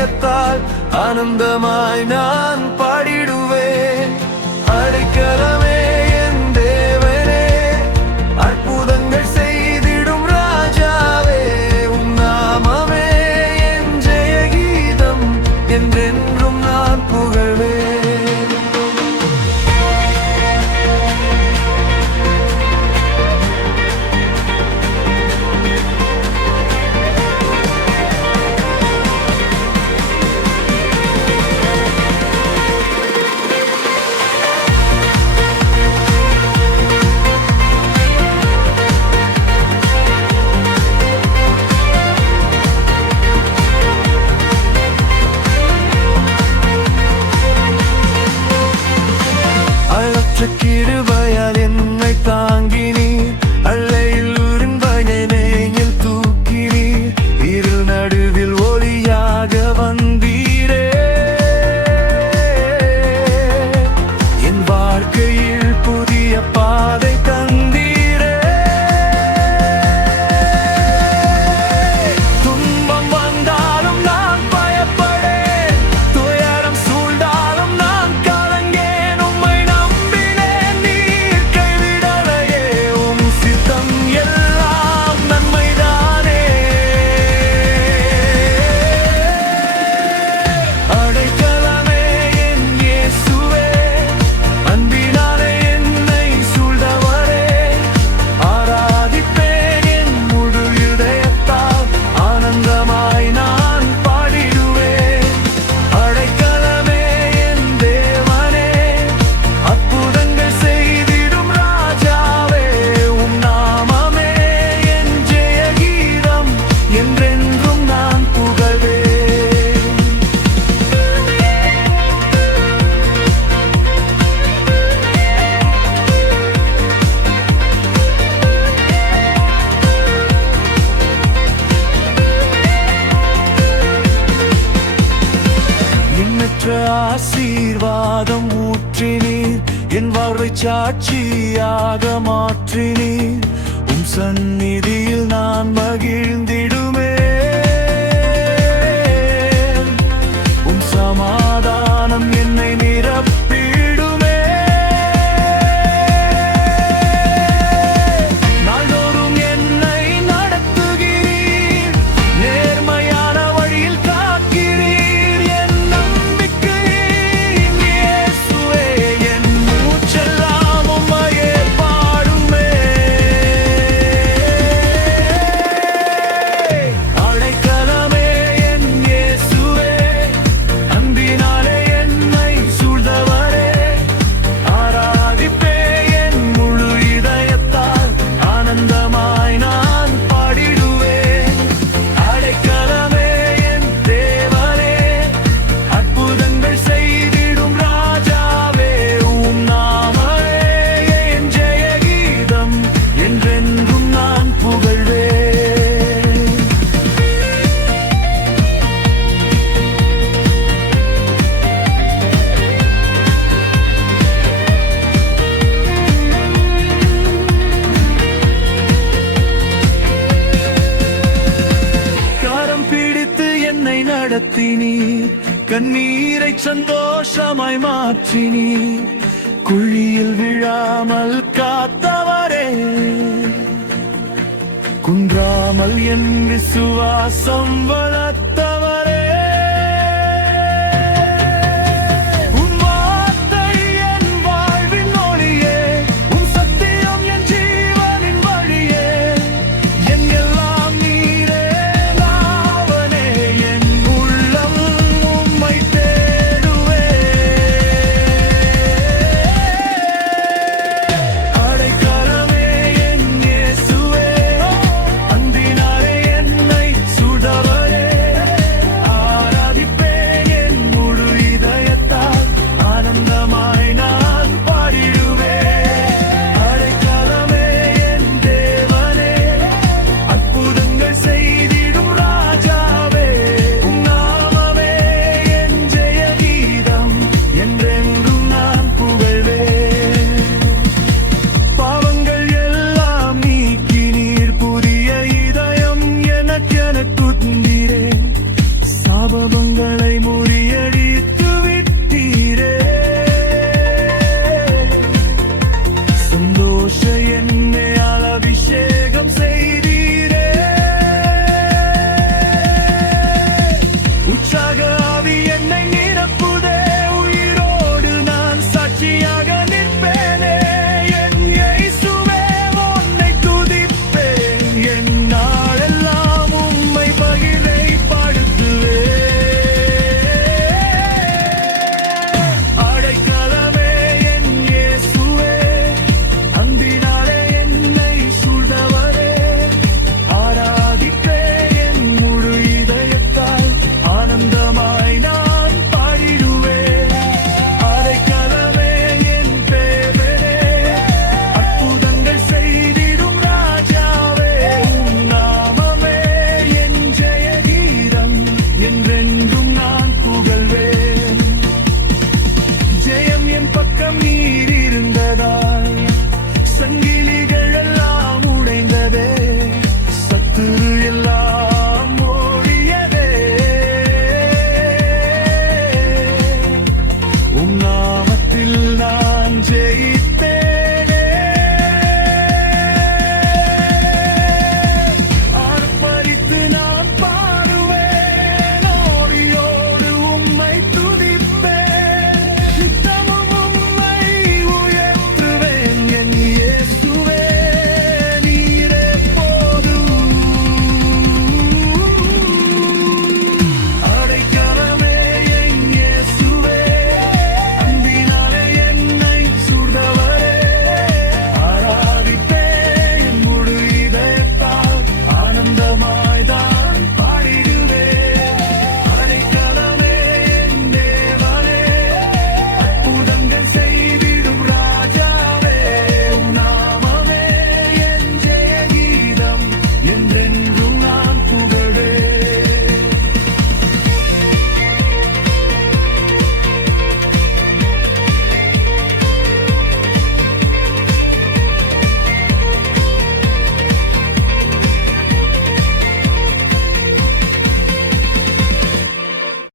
இதயத்தால் ஆனந்தமாய் நான் பாடிடுவேன். அடைக்கலமே என் தேவனே, அற்புதங்கள் செய்திடும் ராஜாவே, உம் நாமமே என் ஜெய கீதம், என்றென்றும் நான் புகழ்வேன். கிருபையால் என்னை தாங்கினீர், அல்லையில் உரும்பையில் தூக்கினீர், இருள் நடுவில் ஒளியாக வந்தீரே. என் வாழ்க்கையில் புதிய பாதை தந்தீரே. துன்பம் வந்தாலும் நான் பயப்படேன், துயரம் சூழ்ந்தாலும் நான் கலங்கேன். உம்மை ஆசீர்வாதம் ஊற்றினீர், என் வாழ்வை சாட்சியாக மாற்றினீர். உம் சந்நிதியில் நான் மகிழ்ந்திடுமே. உம் சமாதானம் என்னை நிரப்பிடுமே. நாள்தோறும் என்னை நடத்துகிறீர், நேர்மையான வழியில் காக்கிறீர். என் நம்பிக்கை இயேசுவே, என் மூச்செல்லாம் உம்மையே பாடுமே. அடைக்கலமே என் இயேசுவே, அன்பினாலே என்னை சூழ்ந்தவரே, ஆராதிப்பே என் முழு இதயத்தால், ஆனந்தமாய் நான் பாடிடுவேன். அடைக்கலமே என் தேவனே, அற்புதங்கள் செய்திடும் ராஜாவே, உம் நாமமே என் ஜெய கீதம், என்றென்றும் நான் புகழ்வேன். கரம் பிடித்து என்னை நடத்தினீர், கண்ணீரை சந்தோஷமாய் மாற்றினீர். குழியில் விழாமல் காத்தவரே, குன்றாமல் என் விசுவாசம் வளர்த்தவரே. உம் வார்த்தை என் வாழ்வின் ஒளியே, உம் சத்தியம் என் ஜீவனின் வழியே. என் எல்லாம் நீரே நாவனே, என் உள்ளம் உம்மை தேடுவே. அடைக்கலமே என் இயேசுவே, அன்பினாலே என்னை சூழ்ந்தவரே, சாபங்களை முறியடித்து விட்டீரே சந்தோஷ எண்ணெயால் அபிஷேகம் செய்தீரே உற்சாக